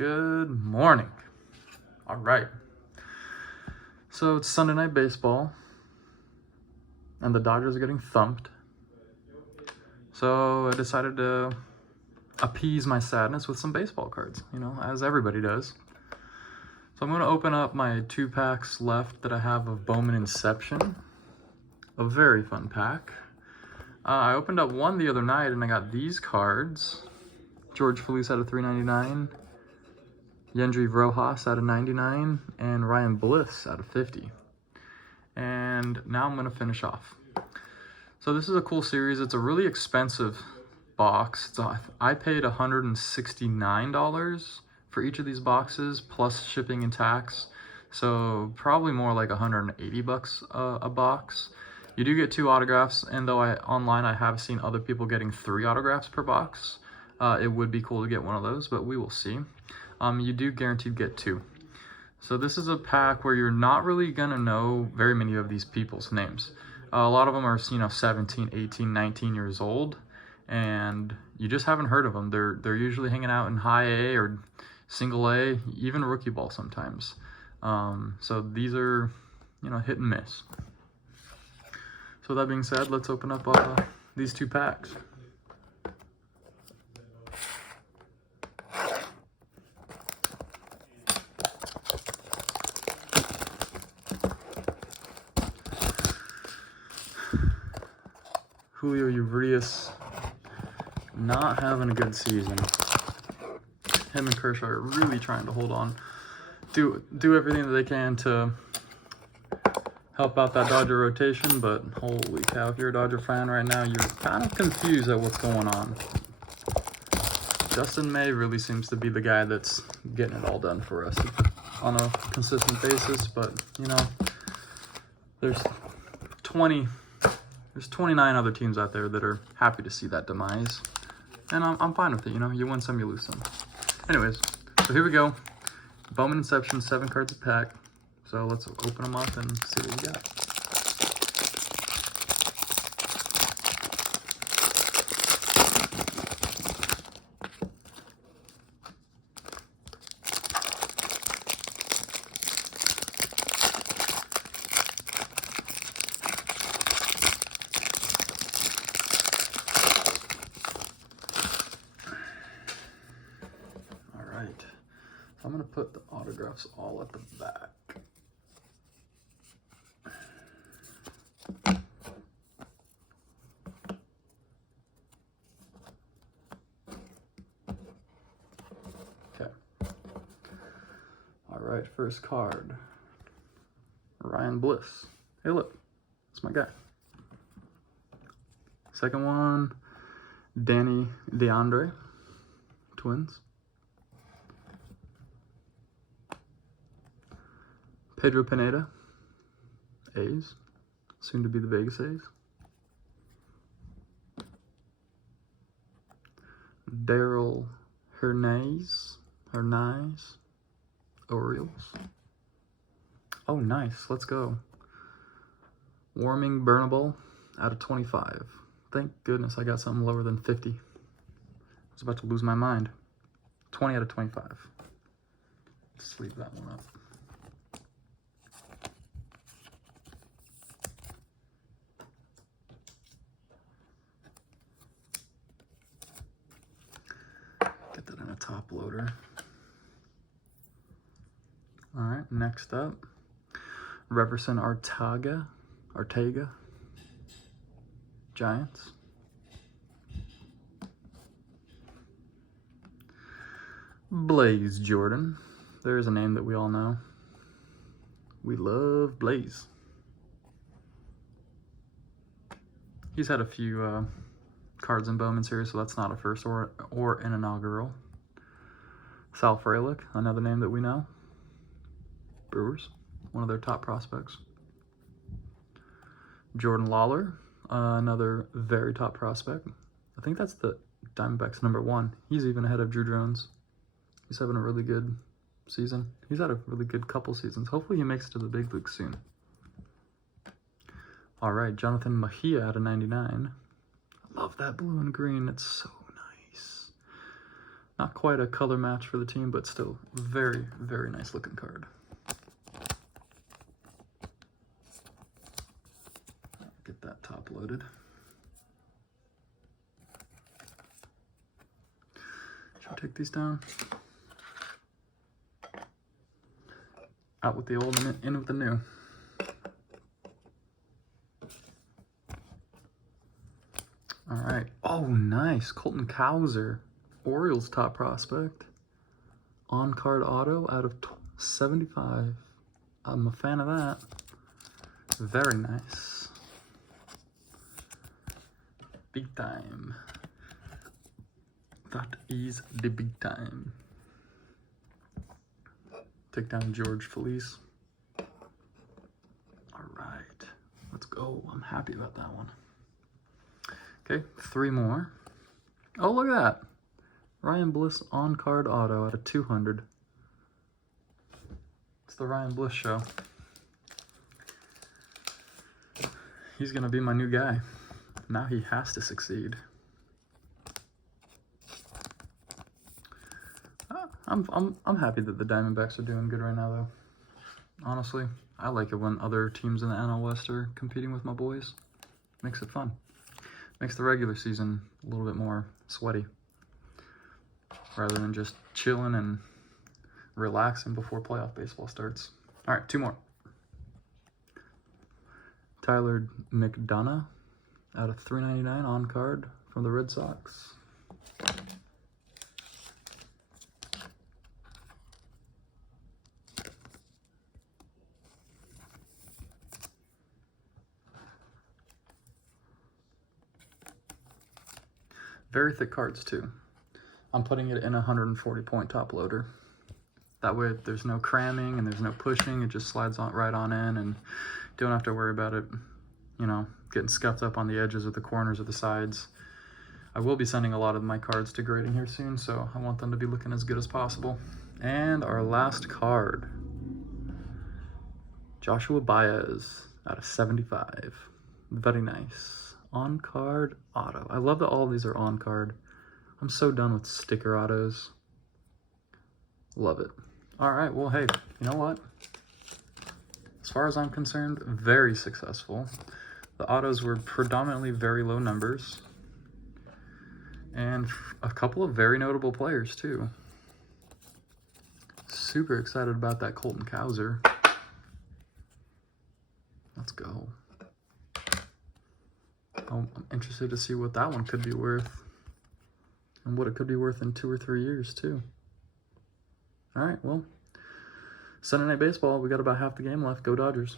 Good morning. All right. So it's Sunday Night Baseball, and the Dodgers are getting thumped. So I decided to appease my sadness with some baseball cards, as everybody does. So I'm going to open up my 2 packs left that I have of Bowman Inception. A very fun pack. I opened up one the other night, and I got these cards. George Felice out of 399. Yendry Rojas out of 99, and Ryan Bliss out of 50. And now I'm going to finish off. So this is a cool series. It's a really expensive box. I paid $169 for each of these boxes, plus shipping and tax. So probably more like 180 bucks a box. You do get 2 autographs, and though online I have seen other people getting 3 autographs per box, it would be cool to get one of those, but we will see. You do guaranteed get 2. So this is a pack where you're not really going to know very many of these people's names. A lot of them are, 17, 18, 19 years old, and you just haven't heard of them. They're usually hanging out in high A or single A, even rookie ball sometimes. So these are, hit and miss. So that being said, let's open up these 2 packs. Julio Urias not having a good season. Him and Kershaw are really trying to hold on. Do everything that they can to help out that Dodger rotation, but holy cow, if you're a Dodger fan right now, you're kind of confused at what's going on. Justin May really seems to be the guy that's getting it all done for us on a consistent basis, but, there's 29 other teams out there that are happy to see that demise, and I'm fine with it. You win some, you lose some. Anyways, so here we go. Bowman Inception, 7 cards a pack. So let's open them up and see what we got. I'm going to put the autographs all at the back. Okay. All right, first card. Ryan Bliss. Hey, look. That's my guy. Second one, Danny DeAndre. Twins. Pedro Pineda, A's, soon to be the Vegas A's. Daryl Hernandez, Orioles. Oh, nice, let's go. Warming Burnable out of 25. Thank goodness I got something lower than 50. I was about to lose my mind. 20 out of 25. Let's leave that one up. Get that in a top loader. All right, next up, Reverson Artega, Giants. Blaze Jordan. There's a name that we all know. We love Blaze. He's had a few cards in Bowman series, so that's not a first or an inaugural. Sal Frelick, another name that we know. Brewers, one of their top prospects. Jordan Lawler, another very top prospect. I think that's the Diamondbacks #1. He's even ahead of Drew Jones. He's having a really good season. He's had a really good couple seasons. Hopefully he makes it to the big league soon. All right, Jonathan Mejia out of 99. I love that blue and green. It's so nice. Not quite a color match for the team, but still very, very nice looking card. Get that top loaded. Should I take these down? Out with the old and in with the new. All right. Oh, nice. Colton Cower, Orioles top prospect. On-card auto out of 75. I'm a fan of that. Very nice. Big time. That is the big time. Take down George Felice. All right, let's go. I'm happy about that one. Okay, 3 more. Oh, look at that. Ryan Bliss on-card auto out of 200. It's the Ryan Bliss show. He's gonna be my new guy. Now he has to succeed. I'm happy that the Diamondbacks are doing good right now, though. Honestly, I like it when other teams in the NL West are competing with my boys. Makes it fun. Makes the regular season a little bit more sweaty, rather than just chilling and relaxing before playoff baseball starts. All right, 2 more. Tyler McDonough out of 399 on card from the Red Sox. Very thick cards too. I'm putting it in a 140-point top loader. That way there's no cramming and there's no pushing. It just slides on right on in, and don't have to worry about it, you know, getting scuffed up on the edges or the corners or the sides. I will be sending a lot of my cards to grading here soon, so I want them to be looking as good as possible. And our last card, Joshua Baez out of 75. Very nice. On card auto. I love that all of these are on card. I'm so done with sticker autos. Love it. All right, well, hey, you know what? As far as I'm concerned, very successful. The autos were predominantly very low numbers. And a couple of very notable players, too. Super excited about that Colton Cower. Let's go. I'm interested to see what that one could be worth. And what it could be worth in 2 or 3 years, too. All right, well, Sunday Night Baseball, we got about half the game left. Go Dodgers.